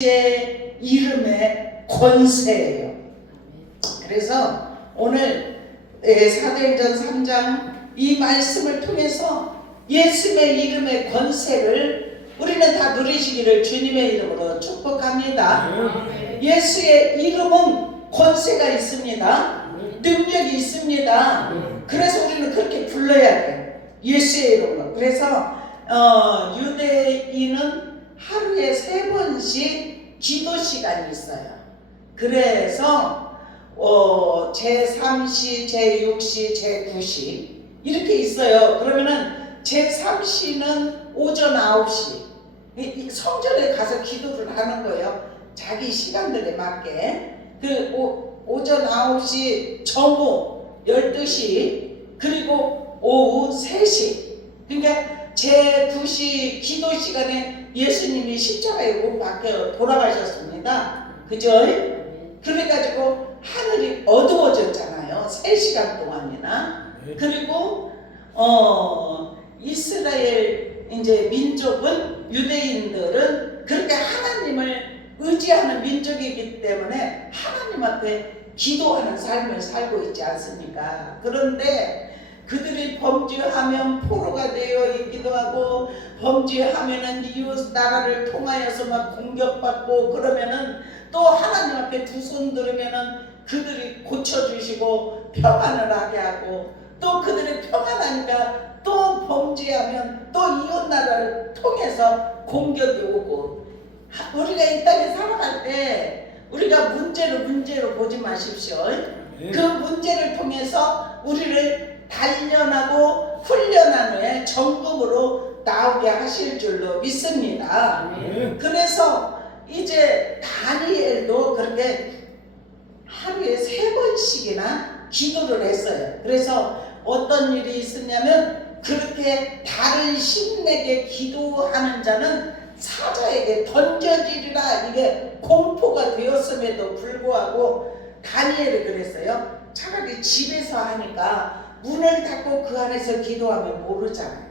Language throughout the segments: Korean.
제 이름의 권세예요. 그래서 오늘 사도행전 3장 이 말씀을 통해서 예수의 이름의 권세를 우리는 다 누리시기를 주님의 이름으로 축복합니다. 예수의 이름은 권세가 있습니다. 능력이 있습니다. 그래서 우리는 그렇게 불러야 돼요. 예수의 이름으로. 그래서 유대인은 하루에 3번씩 기도 시간이 있어요. 그래서 제3시, 제6시, 제9시 이렇게 있어요. 그러면은 제3시는 오전 9시 성전에 가서 기도를 하는 거예요. 자기 시간들에 맞게. 오전 9시, 정오 12시, 그리고 오후 3시. 그러니까 제9시 기도 시간에 예수님이 십자가에 못 박혀 돌아가셨습니다. 그죠? 그래가지고 하늘이 어두워졌잖아요. 3시간 동안이나. 그리고 이스라엘 이제 민족은, 유대인들은 그렇게 하나님을 의지하는 민족이기 때문에 하나님 앞에 기도하는 삶을 살고 있지 않습니까? 그런데 그들이 범죄하면 포로가 되어 있기도 하고, 범죄하면은 이웃 나라를 통하여서 막 공격받고, 그러면은 또 하나님 앞에 두 손 들으면은 그들이 고쳐주시고 평안을 하게 하고, 또 그들이 평안하니까 또 범죄하면 또 이웃 나라를 통해서 공격이 오고. 우리가 이 땅에 살아갈 때 우리가 문제로 보지 마십시오. 그 문제를 통해서 우리를 단련하고 훈련한 후에 정금으로 나오게 하실 줄로 믿습니다. 그래서 이제 다니엘도 그렇게 하루에 3번씩이나 기도를 했어요. 그래서 어떤 일이 있었냐면, 그렇게 다른 신에게 기도하는 자는 사자에게 던져지리라, 이게 공포가 되었음에도 불구하고 다니엘이 그랬어요. 차라리 집에서 하니까 문을 닫고 그 안에서 기도하면 모르잖아요.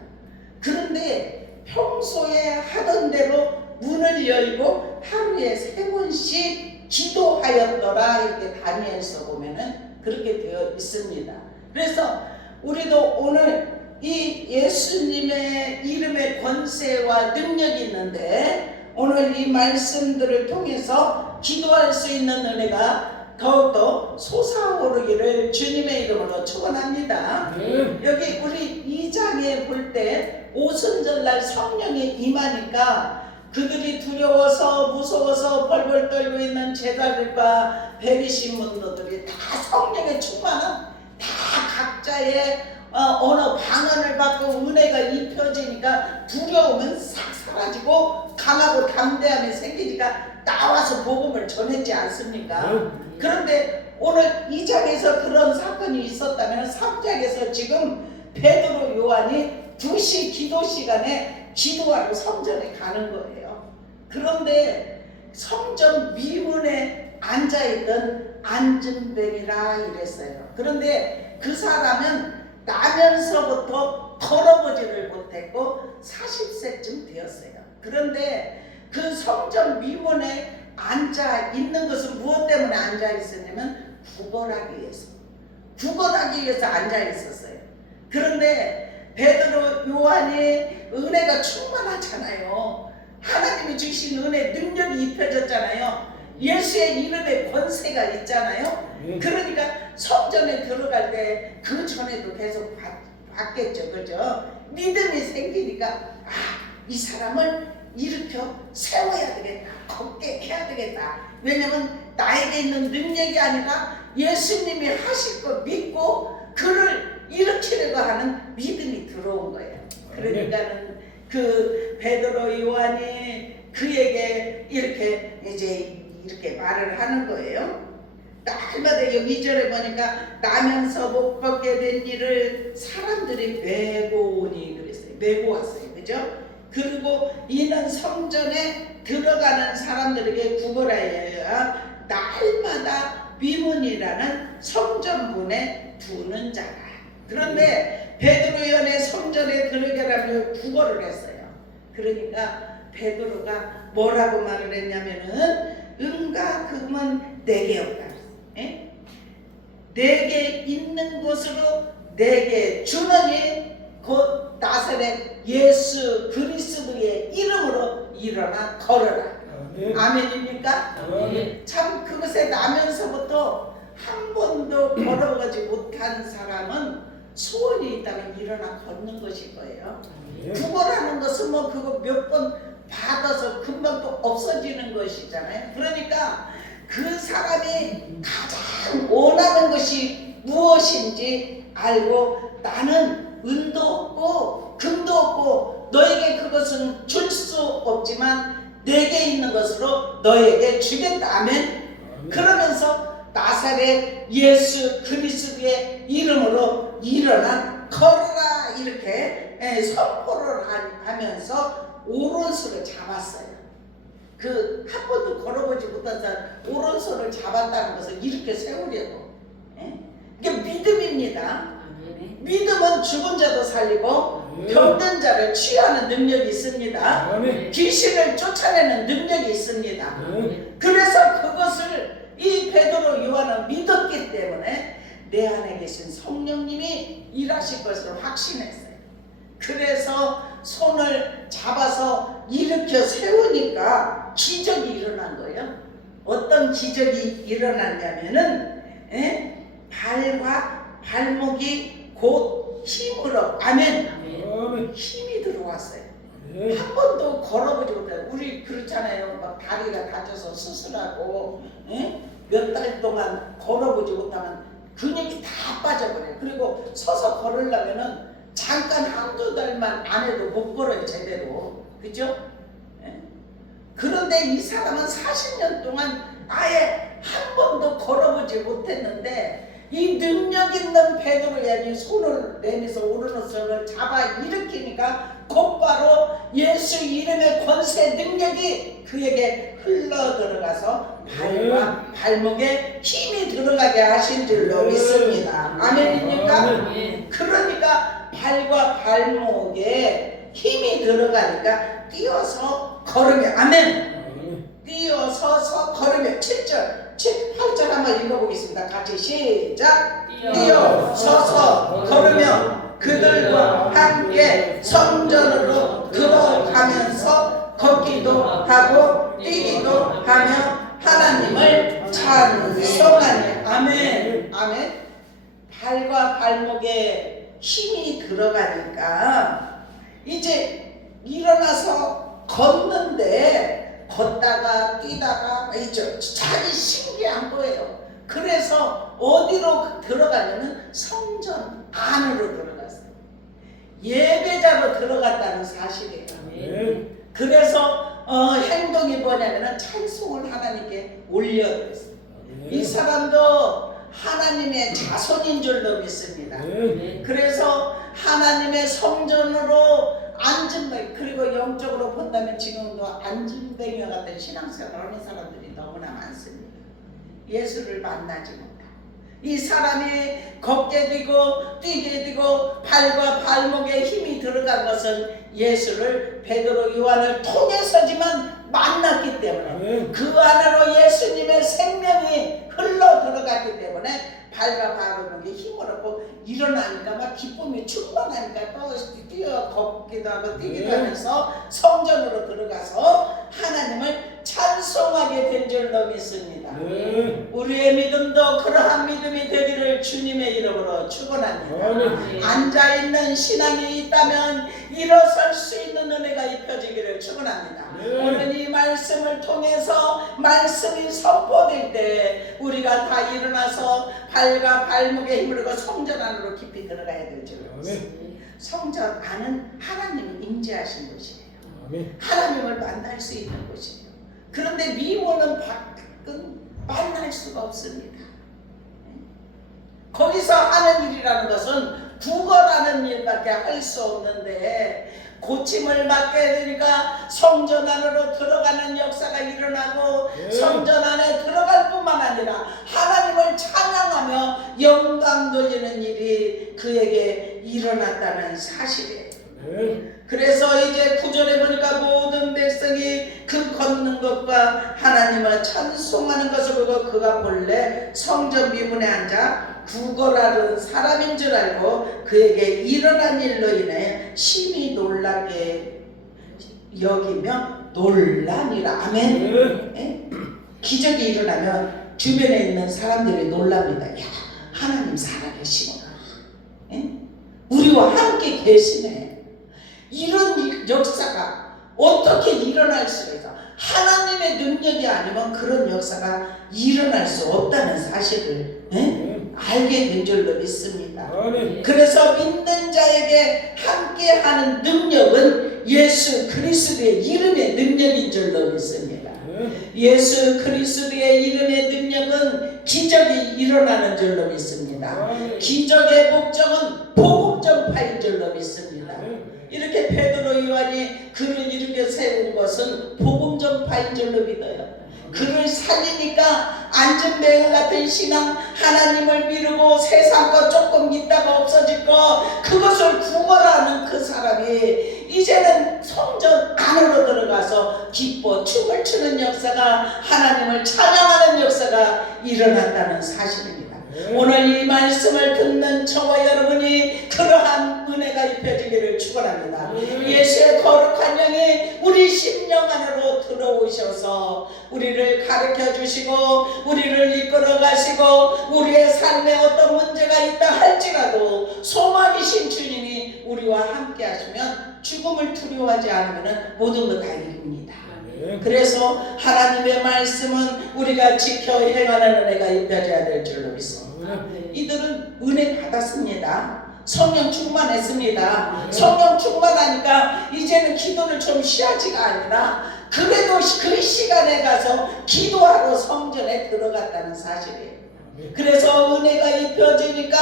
그런데 평소에 하던 대로 문을 열고 하루에 3번씩 기도하였더라, 이렇게 다니엘서 보면은 그렇게 되어 있습니다. 그래서 우리도 오늘 이 예수님의 이름의 권세와 능력이 있는데, 오늘 이 말씀들을 통해서 기도할 수 있는 은혜가 더욱더 솟아오르기를 주님의 이름으로 축원합니다. 여기 우리 2장에 볼 때 오순절날 성령이 임하니까 그들이 두려워서 무서워서 벌벌 떨고 있는 제자들과 베리시 문도들이 다 성령의 충만한, 다 각자의 언어 방언을 받고 은혜가 입혀지니까 두려움은 싹 사라지고 강하고 담대함이 생기니까 나와서 복음을 전했지 않습니까? 그런데 오늘 2장에서 그런 사건이 있었다면 3장에서 지금 베드로, 요한이 2시 기도 시간에 기도하러 성전에 가는 거예요. 그런데 성전 미문에 앉아있던 안진뱅이라 이랬어요. 그런데 그 사람은 나면서부터 걸어보지를 못했고 40세쯤 되었어요. 그런데 그 성전 미문에 앉아 있는 것은 무엇 때문에 앉아 있었냐면 구걸하기 위해서 앉아 있었어요. 그런데 베드로, 요한이 은혜가 충만하잖아요. 하나님이 주신 은혜, 능력이 입혀졌잖아요. 예수의 이름에 권세가 있잖아요. 그러니까 성전에 들어갈 때 그 전에도 계속 봤겠죠. 그죠? 믿음이 생기니까 이 사람을 일으켜 세워야 되겠다, 걷게 해야 되겠다. 왜냐면 나에게 있는 능력이 아니라 예수님이 하실 거 믿고 그를 일으키려고 하는 믿음이 들어온 거예요. 그러니까는 그 베드로, 요한이 그에게 이렇게 말을 하는 거예요. 날마다 여기 2절에 보니까 나면서 못 벗게 된 일을 사람들이 메고 오니 그랬어요. 메고 왔어요. 그죠? 그리고 이는 성전에 들어가는 사람들에게 구걸하여야 날마다 비문이라는 성전문에 두는 자라. 그런데 베드로, 요한의 성전에 들어가려면 구걸을 했어요. 그러니까 베드로가 뭐라고 말을 했냐면은 은과 금은 내게 없다. 예? 내게 있는 것으로 내게 주느니 곧 나사렛 예수 그리스도의 이름으로 일어나 걸어라. 아멘입니까? 참 그것에 나면서부터 한 번도 걸어가지 못한 사람은 소원이 있다면 일어나 걷는 것일 거예요. 구걸하는 것은 뭐 그거 몇 번 받아서 금방 또 없어지는 것이잖아요. 그러니까 그 사람이 가장 원하는 것이 무엇인지 알고 나는 은도 없고 금도 없고 너에게 그것은 줄 수 없지만 내게 있는 것으로 너에게 주겠다. 아멘. 그러면서 나사렛 예수 그리스도의 이름으로 일어나 걸어라 이렇게 선포를 하면서 오른손을 잡았어요. 그 한 번도 걸어보지 못한 사람 오른손을 잡았다는 것을 이렇게 세우려고. 이게 믿음입니다. 믿음은 죽은 자도 살리고 병든 자를 치유하는 능력이 있습니다. 귀신을 쫓아내는 능력이 있습니다. 그래서 그것을 이 베드로 요한은 믿었기 때문에 내 안에 계신 성령님이 일하실 것을 확신했어요. 그래서 손을 잡아서 일으켜 세우니까 기적이 일어난 거예요. 어떤 기적이 일어났냐면은 발과 발목이 곧 힘으로 아멘 힘이 들어왔어요. 한 번도 걸어보지 못해요. 우리 그렇잖아요. 막 다리가 다쳐서 수술하고 몇 달 동안 걸어보지 못하면 근육이 다 빠져버려요. 그리고 서서 걸으려면은 잠깐 한두 달만 안 해도 못 걸어요. 제대로. 그죠? 그런데 이 사람은 40년 동안 아예 한 번도 걸어보지 못했는데 이 능력 있는 베드로가 손을 내면서 오른손을 잡아 일으키니까 곧바로 예수 이름의 권세 능력이 그에게 흘러 들어가서 발과 발목에 힘이 들어가게 하신 줄로 믿습니다. 아멘입니까? 그러니까 발과 발목에 힘이 들어가니까 뛰어서 걸으며 아멘 뛰어서서 걸으며 7절 8절 한번 읽어보겠습니다. 같이 시작. 뛰어서서 걸으며 그들과 함께 성전으로 들어가면서 걷기도 하고 뛰기도 하며 하나님을 찬송하니 아멘. 아멘. 발과 발목에 힘이 들어가니까 이제 일어나서 걷는데 걷다가 뛰다가 있죠. 자기 신기한 거예요. 그래서 어디로 들어가냐면 성전 안으로 들어갔어요. 예배자로 들어갔다는 사실이에요. 그래서 행동이 뭐냐면 찬송을 하나님께 올려드렸어요. 이 사람도 하나님의 자손인 줄로 믿습니다. 그래서 하나님의 성전으로 안진뱅이 그리고 영적으로 본다면 지금도 안진뱅이와 같은 신앙생활을 하는 사람들이 너무나 많습니다. 예수를 만나지 못하고 이 사람이 걷게 되고 뛰게 되고 발과 발목에 힘이 들어간 것은 예수를 베드로 요한을 통해서지만 만났기 때문에 그 안으로 예수님의 생명이 흘러 들어갔기 때문에 발과 발목에 힘을 얻고 일어나니까 막 기쁨이 충만하니까 또 뛰어 걷기도 하고 뛰기도 하면서 성전으로 들어가서 하나님을 찬송하게 된 줄로 믿습니다. 우리의 믿음도 그러한 믿음이 되기를 주님의 이름으로 축원합니다. 앉아있는 신앙이 있다면 일어설 수 있는 은혜가 입혀지기를 축원합니다. 오늘 이 말씀을 통해서 말씀이 선포될 때 우리가 다 일어나서 발과 발목에 힘을 얻고 성전 안으로 깊이 들어가야 될 줄로 믿습니다. 성전 안은 하나님이 임재하신 곳이에요. 하나님을 만날 수 있는 곳이에요. 그런데 미모는 밖은 만날 수가 없습니다. 거기서 하는 일이라는 것은 구걸하는 일밖에 할 수 없는데 고침을 받게 되니까 성전 안으로 들어가는 역사가 일어나고 성전 안에 들어갈 뿐만 아니라 하나님을 찬양하며 영광 돌리는 일이 그에게 일어났다는 사실이에요. 그래서 이제 구절에 보니까 모든 백성이 그 걷는 것과 하나님을 찬송하는 것을 보고 그가 본래 성전 미문에 앉아 구걸하는 사람인 줄 알고 그에게 일어난 일로 인해 심히 놀라게 여기며 놀라니라. 아멘. 예? 기적이 일어나면 주변에 있는 사람들이 놀랍니다. 야, 하나님 살아계시구나. 예? 우리와 함께 계시네. 이런 역사가 어떻게 일어날 수가 있어? 하나님의 능력이 아니면 그런 역사가 일어날 수 없다는 사실을 알게 된 줄로 믿습니다. 그래서 믿는 자에게 함께하는 능력은 예수 그리스도의 이름의 능력인 줄로 믿습니다. 예수 그리스도의 이름의 능력은 기적이 일어나는 줄로 믿습니다. 기적의 목적은 복음 전파인 줄로 믿습니다. 이렇게 베드로 요한이 글을 이렇게 세운 것은 복음 전파인 줄로 믿어요. 그를 살리니까 안전뱅이 같은 신앙, 하나님을 미루고 세상 거 조금 있다가 없어질 거, 그것을 구걸하는 그 사람이 이제는 성전 안으로 들어가서 기뻐 춤을 추는 역사가, 하나님을 찬양하는 역사가 일어났다는 사실입니다. 오늘 이 말씀을 듣는 저와 여러분이 그러한 은혜가 입혀지기를 축원합니다. 예수의 거룩한 영이 우리 심령 안으로 들어오셔서 우리를 가르쳐 주시고 우리를 이끌어 가시고 우리의 삶에 어떤 문제가 있다 할지라도 소망이신 주님이 우리와 함께 하시면 죽음을 두려워하지 않으면 모든 것 다 이깁니다. 그래서 하나님의 말씀은 우리가 지켜 행하는 은혜가 입혀져야 될 줄로 믿습니다. 이들은 은혜 받았습니다. 성령 충만했습니다. 성령 충만하니까 이제는 기도를 좀 쉬하지가 아니라 그래도 그 시간에 가서 기도하러 성전에 들어갔다는 사실이에요. 그래서 은혜가 입혀지니까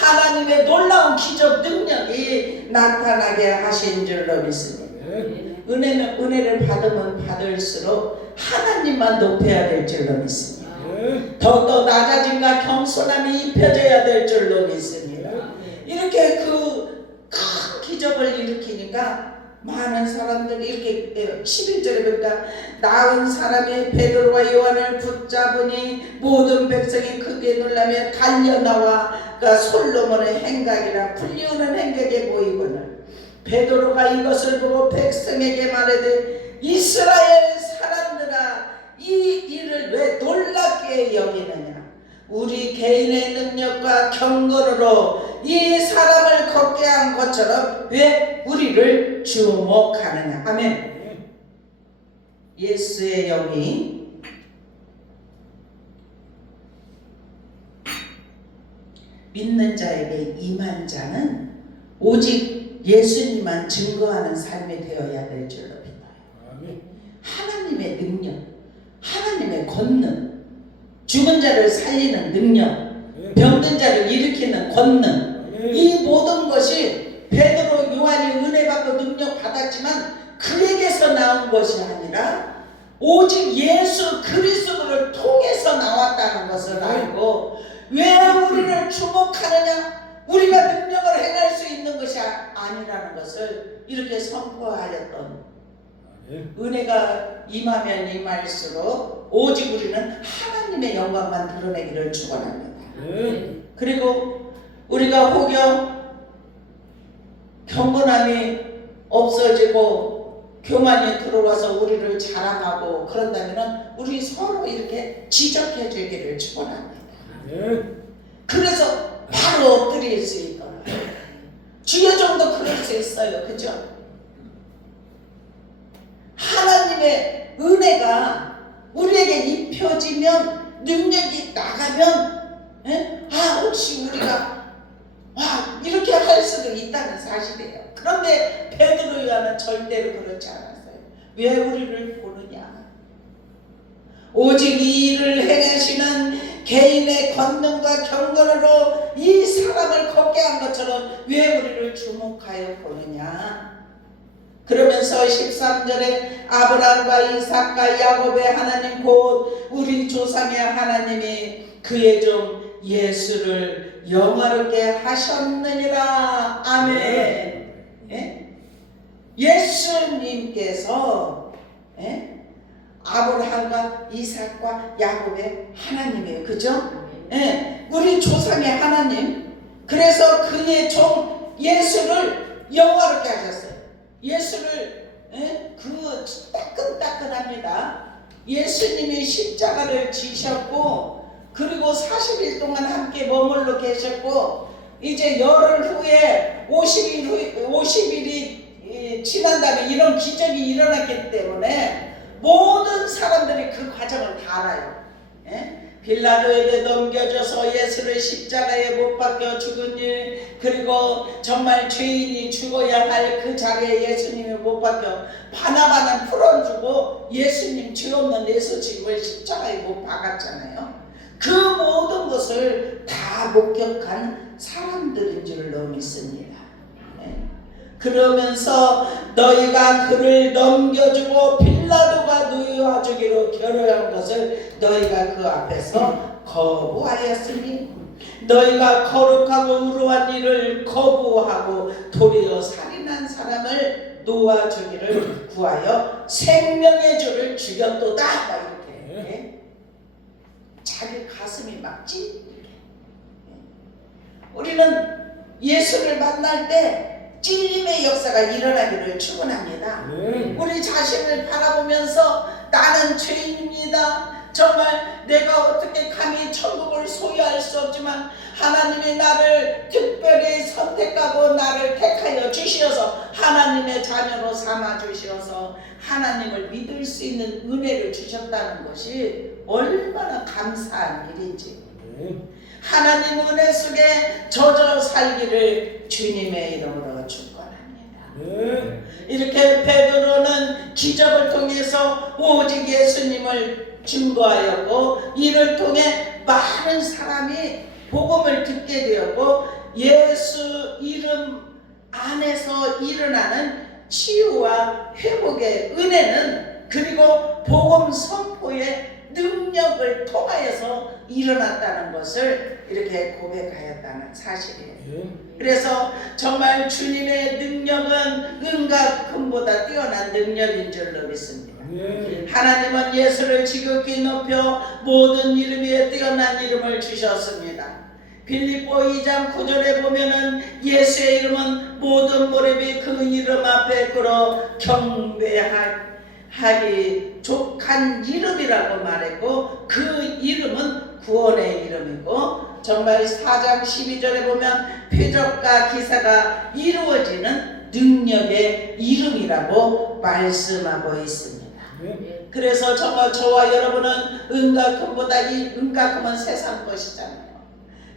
하나님의 놀라운 기적 능력이 나타나게 하신 줄로 믿습니다. 은혜를 받으면 받을수록 하나님만 높여야 될 줄로 믿습니다. 더욱더 낮아짐과 겸손함이 입혀져야 될 줄로 믿습니다. 이렇게 그 큰 기적을 일으키니까 많은 사람들이 이렇게 11절에 보니까 나은 사람이 베드로와 요한을 붙잡으니 모든 백성이 크게 놀라며 달려나와 솔로몬의 행각이라 불리우는 행각에 보이거늘 베드로가 이것을 보고 백성에게 말하되 이스라엘 사람들아 이 일을 왜 놀랍게 여기느냐? 우리 개인의 능력과 경건으로 이 사람을 걷게 한 것처럼 왜 우리를 주목하느냐? 아멘. 예수의 영이 믿는 자에게 임한 자는 오직 예수님만 증거하는 삶이 되어야 될 줄로 믿어요. 하나님의 능력, 하나님의 권능, 죽은 자를 살리는 능력, 병든 자를 일으키는 권능, 이 모든 것이 베드로 요한이 은혜 받고 능력 받았지만 그에게서 나온 것이 아니라 오직 예수 그리스도를 통해서 나왔다는 것을 알고 왜 우리를 주목하느냐? 우리가 능력을 행할 수 있는 것이 아니라는 것을 이렇게 선포하였던 은혜가 임하면 임할수록 오직 우리는 하나님의 영광만 드러내기를 축원합니다. 그리고 우리가 혹여 경건함이 없어지고 교만이 들어와서 우리를 자랑하고 그런다면 우리 서로 이렇게 지적해 주기를 축원합니다. 그래서 바로 엎드릴 수 있도록 주여 정도 그럴 수 있어요. 그죠? 하나님의 은혜가 우리에게 입혀지면 능력이 나가면 혹시 우리가 이렇게 할 수도 있다는 사실이에요. 그런데 베드로 요한은 절대로 그렇지 않았어요. 왜 우리를 보느냐? 오직 이 일을 행하시는 개인의 권능과 경건으로 이 사람을 걷게 한 것처럼 왜 우리를 주목하여 보느냐? 그러면서 13절에 아브라함과 이삭과 야곱의 하나님 곧 우리 조상의 하나님이 그의 종 예수를 영화롭게 하셨느니라. 아멘. 예? 예수님께서 아브라함과 이삭과 야곱의 하나님이에요. 그죠? 우리 조상의 하나님. 그래서 그의 종 예수를 영화롭게 하셨어요. 예수를 그 따끈따끈합니다. 예수님이 십자가를 지셨고 그리고 40일 동안 함께 머물러 계셨고 이제 열흘 후에 50일이 지난 다음에 이런 기적이 일어났기 때문에 모든 사람들이 그 과정을 다 알아요. 빌라도에게 넘겨져서 예수를 십자가에 못 박혀 죽은 일, 그리고 정말 죄인이 죽어야 할 그 자리에 예수님이 못 박혀 바나바는 풀어주고 예수님 죄 없는 예수님을 십자가에 못 박았잖아요. 그 모든 것을 다 목격한 사람들인 줄로 믿습니다. 그러면서 너희가 그를 넘겨주고 빌라도가 놓여주기로 결의한 것을 너희가 그 앞에서 거부하였으니 너희가 거룩하고 의로한 일을 거부하고 도리어 살인한 사람을 놓아주기를 구하여 생명의 주를 죽였도다. 막 이렇게 자기 가슴이 막 찢게. 우리는 예수를 만날 때 찔림의 역사가 일어나기를 축원합니다. 우리 자신을 바라보면서 나는 죄인입니다. 정말 내가 어떻게 감히 천국을 소유할 수 없지만 하나님이 나를 특별히 선택하고 나를 택하여 주시어서 하나님의 자녀로 삼아 주시어서 하나님을 믿을 수 있는 은혜를 주셨다는 것이 얼마나 감사한 일인지, 하나님 은혜 속에 젖어 살기를 주님의 이름으로 축원합니다. 이렇게 베드로는 기적을 통해서 오직 예수님을 증거하였고 이를 통해 많은 사람이 복음을 듣게 되었고 예수 이름 안에서 일어나는 치유와 회복의 은혜는 그리고 복음 선포의 능력을 통하여서 일어났다는 것을 이렇게 고백하였다는 사실이에요. 그래서 정말 주님의 능력은 은과 금보다 뛰어난 능력인 줄로 믿습니다. 하나님은 예수를 지극히 높여 모든 이름 위에 뛰어난 이름을 주셨습니다. 빌립보 2장 9절에 보면은 예수의 이름은 모든 무릎이 그 이름 앞에 꿇어 경배하리 족한 이름이라고 말했고 그 이름은 구원의 이름이고 정말 4장 12절에 보면 표적과 기사가 이루어지는 능력의 이름이라고 말씀하고 있습니다. 그래서 저와 여러분은 은과 금보다 이 은과 금은 세상 것이잖아요.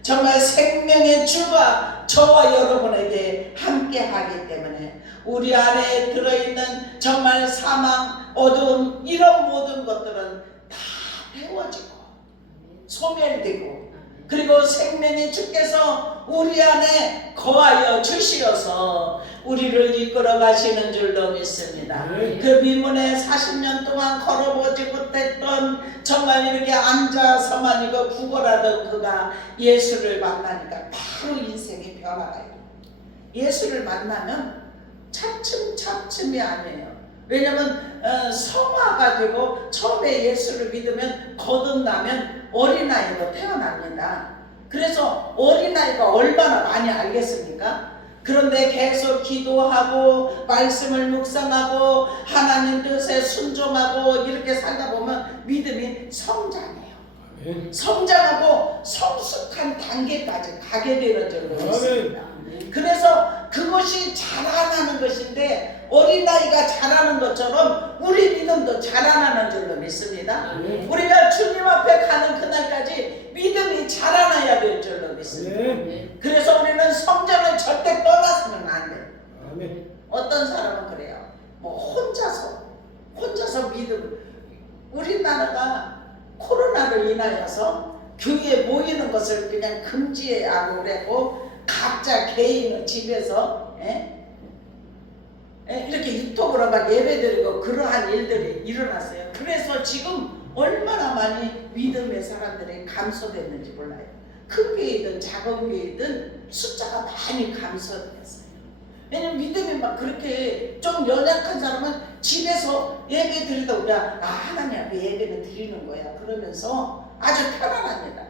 정말 생명의 주가 저와 여러분에게 함께 하기 때문에 우리 안에 들어있는 정말 사망, 어두움 이런 모든 것들은 다 태워지고 소멸되고 그리고 생명의 주께서 우리 안에 거하여 주시어서 우리를 이끌어 가시는 줄로 믿습니다. 그 비문에 40년 동안 걸어보지 못했던 정말 이렇게 앉아서만 이거 구걸하던 그가 예수를 만나니까 바로 인생이 변화가요. 예수를 만나면 차츰차츰이 아니에요. 왜냐하면 성화가 되고 처음에 예수를 믿으면 거듭나면 어린아이로 태어납니다. 그래서 어린아이가 얼마나 많이 알겠습니까? 그런데 계속 기도하고 말씀을 묵상하고 하나님 뜻에 순종하고 이렇게 살다 보면 믿음이 성장해요. 성장하고 성숙한 단계까지 가게 되는 줄로 믿습니다. 그래서 그것이 자라나는 것인데 어린아이가 자라는 것처럼 우리 믿음도 자라나는 줄로 믿습니다. 우리가 주님 앞에 가는 그날까지 믿음이 자라나야 될 줄로 믿습니다. 그래서 우리는 성장을 절대 떠나서는 안 돼요. 어떤 사람은 그래요. 뭐 혼자서 믿음. 우리나라가 코로나로 인하여서 교회에 모이는 것을 그냥 금지하고 그랬고 각자 개인의 집에서 이렇게 유튜브로 막 예배드리고 그러한 일들이 일어났어요. 그래서 지금 얼마나 많이 믿음의 사람들이 감소됐는지 몰라요. 큰 교회든 작은 교회든 숫자가 많이 감소됐어요. 왜냐면 믿음이 막 그렇게 좀 연약한 사람은 집에서 예배 드리다 보면 하나님 앞에 예배를 드리는 거야. 그러면서 아주 편안합니다.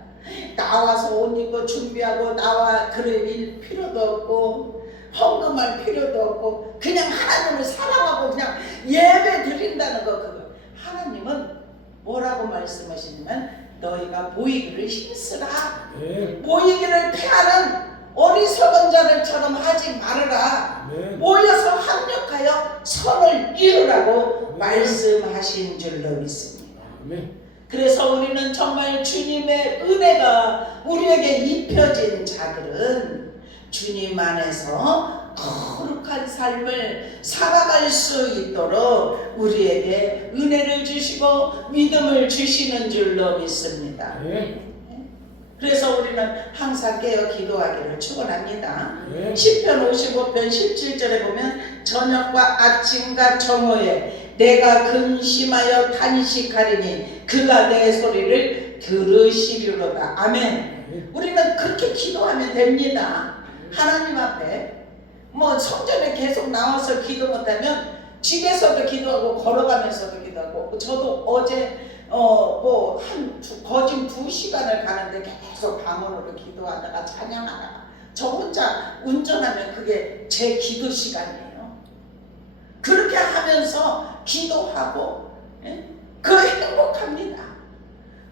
나와서 옷 입고 준비하고 나와 그럴 필요도 없고 헌금할 필요도 없고 그냥 하나님을 사랑하고 그냥 예배 드린다는 거. 그거 하나님은 뭐라고 말씀하시냐면 너희가 모이기를 힘쓰라. 모이기를 패하는 어리석은 자들처럼 하지 말으라. 모여서 합력하여 선을 이루라고 말씀하신 줄로 믿습니다. 그래서 우리는 정말 주님의 은혜가 우리에게 입혀진 자들은 주님 안에서 거룩한 삶을 살아갈 수 있도록 우리에게 은혜를 주시고 믿음을 주시는 줄로 믿습니다. 그래서 우리는 항상 깨어 기도하기를 축원합니다. 시편 55편 17절에 보면 저녁과 아침과 정오에 내가 근심하여 탄식하리니 그가 내 소리를 들으시리로다. 아멘. 우리는 그렇게 기도하면 됩니다. 하나님 앞에 뭐 성전에 계속 나와서 기도 못하면 집에서도 기도하고 걸어가면서도 기도하고 저도 어제 거진 2시간을 가는데 계속 방언으로 기도하다가 찬양하다가 저 혼자 운전하면 그게 제 기도 시간이에요. 그렇게 하면서 기도하고 그 행복합니다.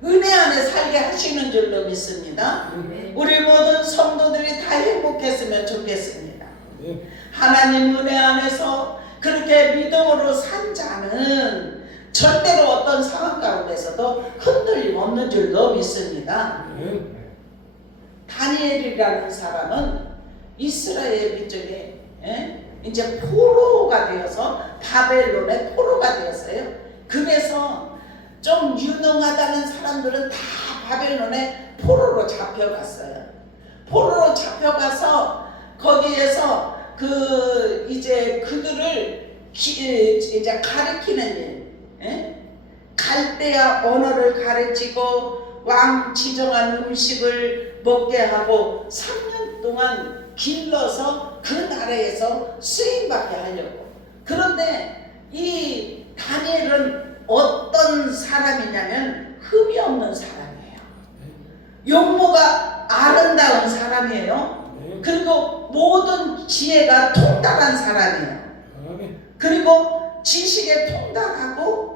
은혜 안에 살게 하시는 줄로 믿습니다. 우리 모든 성도들이 다 행복했으면 좋겠습니다. 하나님 은혜 안에서 그렇게 믿음으로 산 자는 절대로 어떤 상황 가운데서도 흔들림 없는 줄로 믿습니다. 다니엘이라는 사람은 이스라엘 민족의 이제 포로가 되어서 바벨론의 포로가 되었어요. 그래서 좀 유능하다는 사람들은 다 바벨론의 포로로 잡혀갔어요. 포로로 잡혀가서 거기에서 이제 그들을 이제 가르치는 일, 갈대아 언어를 가르치고 왕 지정한 음식을 먹게 하고 3년 동안 길러서 그 나라에서 쓰임받게 하려고. 그런데 이 다니엘은 어떤 사람이냐면 흠이 없는 사람이에요. 용모가 아름다운 사람이에요. 그리고 모든 지혜가 통달한 사람이에요. 그리고 지식에 통달하고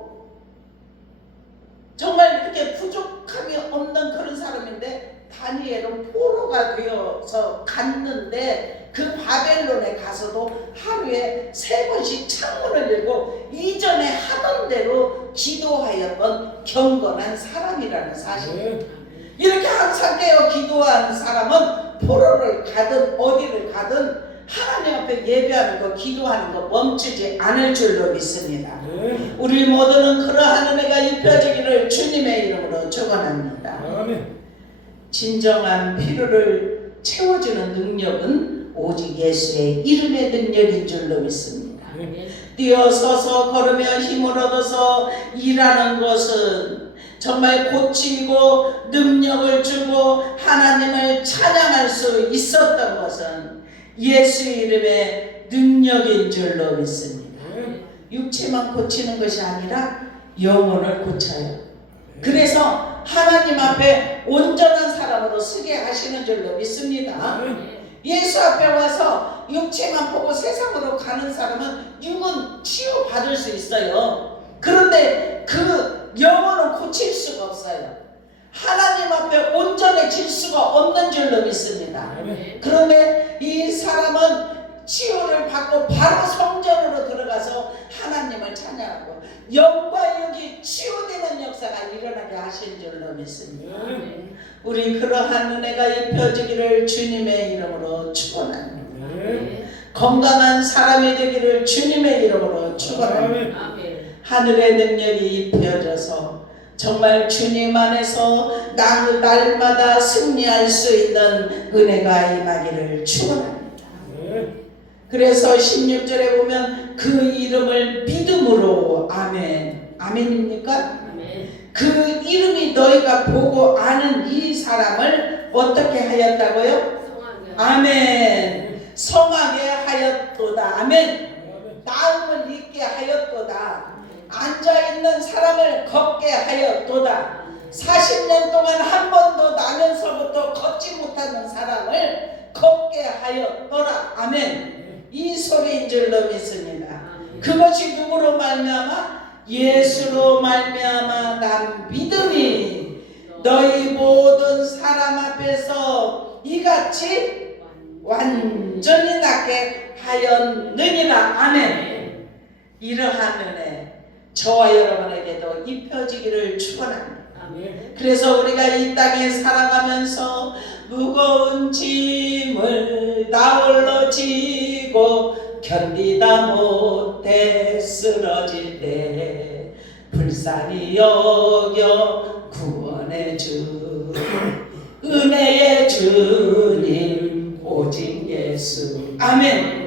정말 이렇게 부족함이 없는 그런 사람인데 다니엘은 포로가 되어서 갔는데 그 바벨론에 가서도 하루에 3번씩 창문을 열고 이전에 하던 대로 기도하였던 경건한 사람이라는 사실입니다. 이렇게 항상 깨어 기도하는 사람은 포로를 가든 어디를 가든 하나님 앞에 예배하는 거 기도하는 거 멈추지 않을 줄로 믿습니다. 우리 모두는 그러한 은혜가 입혀지기를 주님의 이름으로 축원합니다. 진정한 필요를 채워주는 능력은 오직 예수의 이름의 능력인 줄로 믿습니다. 뛰어서서 걸으며 힘을 얻어서 일하는 것은 정말 고치고 능력을 주고 하나님을 찬양할 수 있었던 것은 예수 이름의 능력인 줄로 믿습니다. 육체만 고치는 것이 아니라 영혼을 고쳐요. 그래서 하나님 앞에 온전한 사람으로 서게 하시는 줄로 믿습니다. 예수 앞에 와서 육체만 보고 세상으로 가는 사람은 육은 치유받을 수 있어요. 그런데 그 영혼을 고칠 수가 없어요. 하나님 앞에 온전해질 수가 없는 줄로 믿습니다. 그런데 이 사람은 치유를 받고 바로 성전으로 들어가서 하나님을 찬양하고 영과 영이 치유되는 역사가 일어나게 하신 줄로 믿습니다. 우리 그러한 은혜가 입혀지기를 주님의 이름으로 축원합니다. 건강한 사람이 되기를 주님의 이름으로 축원합니다. 하늘의 능력이 입혀져서 정말 주님 안에서 날마다 승리할 수 있는 은혜가 임하기를 축원합니다. 그래서 16절에 보면 그 이름을 믿음으로 아멘. 아멘입니까? 아멘. 그 이름이 너희가 보고 아는 이 사람을 어떻게 하였다고요? 아멘. 성하게 하였도다. 아멘. 나음을 잊게 하였도다. 앉아있는 사람을 걷게 하였도다. 40년 동안 한 번도 나면서부터 걷지 못하는 사람을 걷게 하였더라. 아멘. 이 소리인 줄로 믿습니다. 그것이 누구로 말미암아? 예수로 말미암아 난 믿음이 너희 모든 사람 앞에서 이같이 완전히 낫게 하였느니라. 아멘. 이러한 은혜 저와 여러분에게도 입혀지기를 축원합니다. 그래서 우리가 이 땅에 살아가면서 무거운 짐을 나 홀로 지고 견디다 못해 쓰러질 때 불쌍히 여겨 구원해 주 은혜의 주님 오직 예수. 아멘.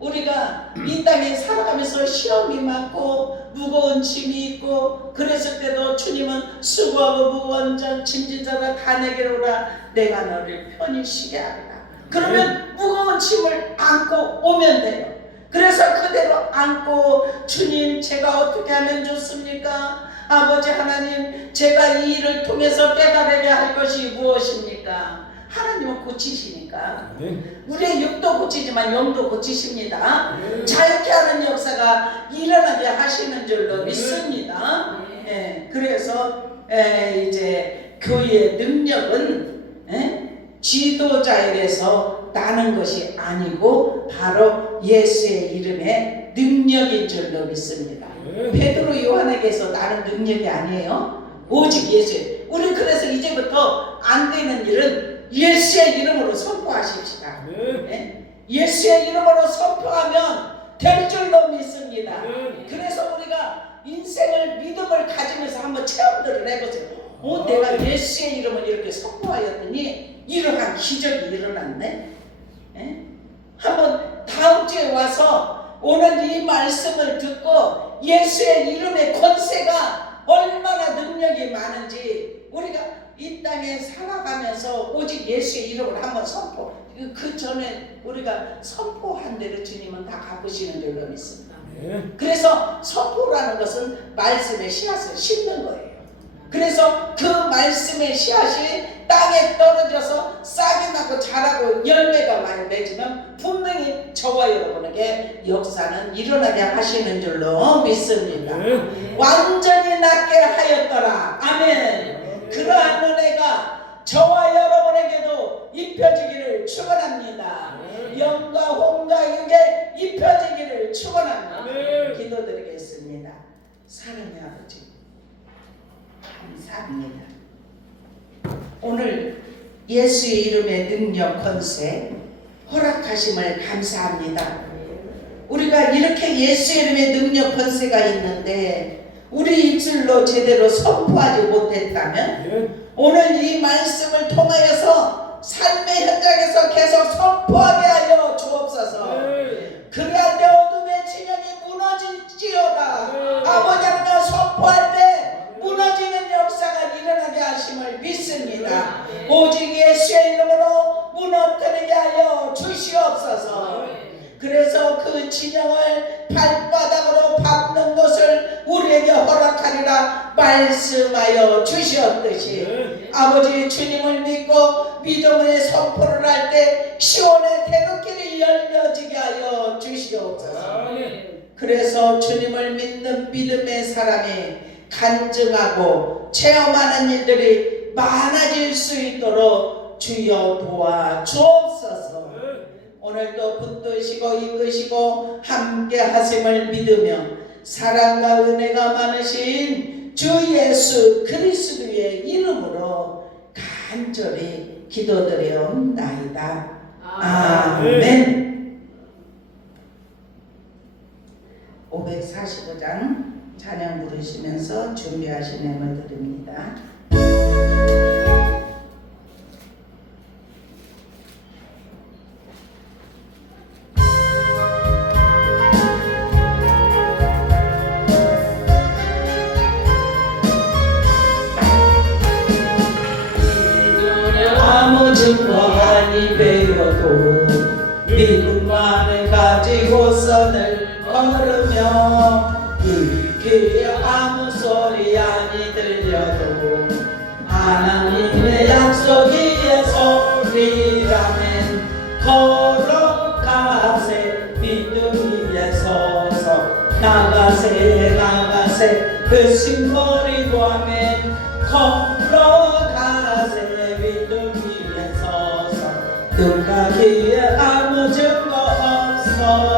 우리가 이 땅에 살아가면서 시험이 많고 무거운 짐이 있고 그랬을 때도 주님은 수고하고 무거운 짐진자가 다 내게로 오라 내가 너를 편히 쉬게 하리라. 그러면 무거운 짐을 안고 오면 돼요. 그래서 그대로 안고 주님 제가 어떻게 하면 좋습니까? 아버지 하나님 제가 이 일을 통해서 깨달아야 할 것이 무엇입니까? 하나님은 고치시니까 우리의 육도 고치지만 영도 고치십니다. 자유케 하는 역사가 일어나게 하시는 줄로 믿습니다. 그래서 이제 교회의 능력은 지도자에게서 나는 것이 아니고 바로 예수의 이름의 능력인 줄로 믿습니다. 베드로 요한에게서 나는 능력이 아니에요. 오직 예수. 우리 그래서 이제부터 안 되는 일은 예수의 이름으로 선포하십시다. 예수의 이름으로 선포하면 될 줄로 믿습니다. 그래서 우리가 인생을 믿음을 가지면서 한번 체험들을 해보세요. 내가 예수의 이름을 이렇게 선포하였더니 이러한 기적이 일어났네. 한번 다음 주에 와서 오늘 이 말씀을 듣고 예수의 이름의 권세가 얼마나 능력이 많은지 우리가 이 땅에 살아가면서 오직 예수의 이름을 한번 선포. 그 전에 우리가 선포한 대로 주님은 다 갚으시는 줄로 믿습니다. 그래서 선포라는 것은 말씀의 씨앗을 심는 거예요. 그래서 그 말씀의 씨앗이 땅에 떨어져서 싹이 나고 자라고 열매가 많이 맺으면 분명히 저와 여러분에게 역사는 일어나게 하시는 줄로 믿습니다. 완전히 낫게 하였더라. 아멘. 그러한 은혜가 저와 여러분에게도 입혀지기를 축원합니다. 영과 혼과 육에 입혀지기를 축원합니다. 기도드리겠습니다. 사랑의 아버지 감사합니다. 오늘 예수의 이름의 능력 권세 허락하심을 감사합니다. 우리가 이렇게 예수의 이름의 능력 권세가 있는데 우리 입술로 제대로 선포하지 못했다면 오늘 이 말씀을 통하여서 삶의 현장에서 계속 선포하게 하여 주옵소서. 그래야 내 어둠의 진영이 무너질지어다. 아버지 하나님 선포할 때 무너지는 역사가 일어나게 하심을 믿습니다. 오직 예수의 이름으로 무너뜨리게 하여 주시옵소서. 그래서 그 진영을 발바닥으로 밟는 것을 우리에게 허락하리라 말씀하여 주셨듯이 아버지 주님을 믿고 믿음의 선포를 할 때 시온의 대로길이 열려지게 하여 주시옵소서. 그래서 주님을 믿는 믿음의 사람이 간증하고 체험하는 일들이 많아질 수 있도록 주여 도와 주옵소서. 오늘도 붙드시고 이끄시고 함께 하심을 믿으며 사랑과 은혜가 많으신 주 예수 그리스도의 이름으로 간절히 기도드려옵나이다. 아멘. 545장 찬양 부르시면서 준비하신 예물 드립니다. 아무 증거 아니 배워도 믿음만을 가지고서 늘 걸으며 우리 귀에 아무 소리 아니 들려도 하나님의 약속이의 소리라면 걸어가세 믿음 위에 서서 나가세 그 신거리도 하면 걸어가세 믿음 위에 서서 눈가기에 아무 증거 없어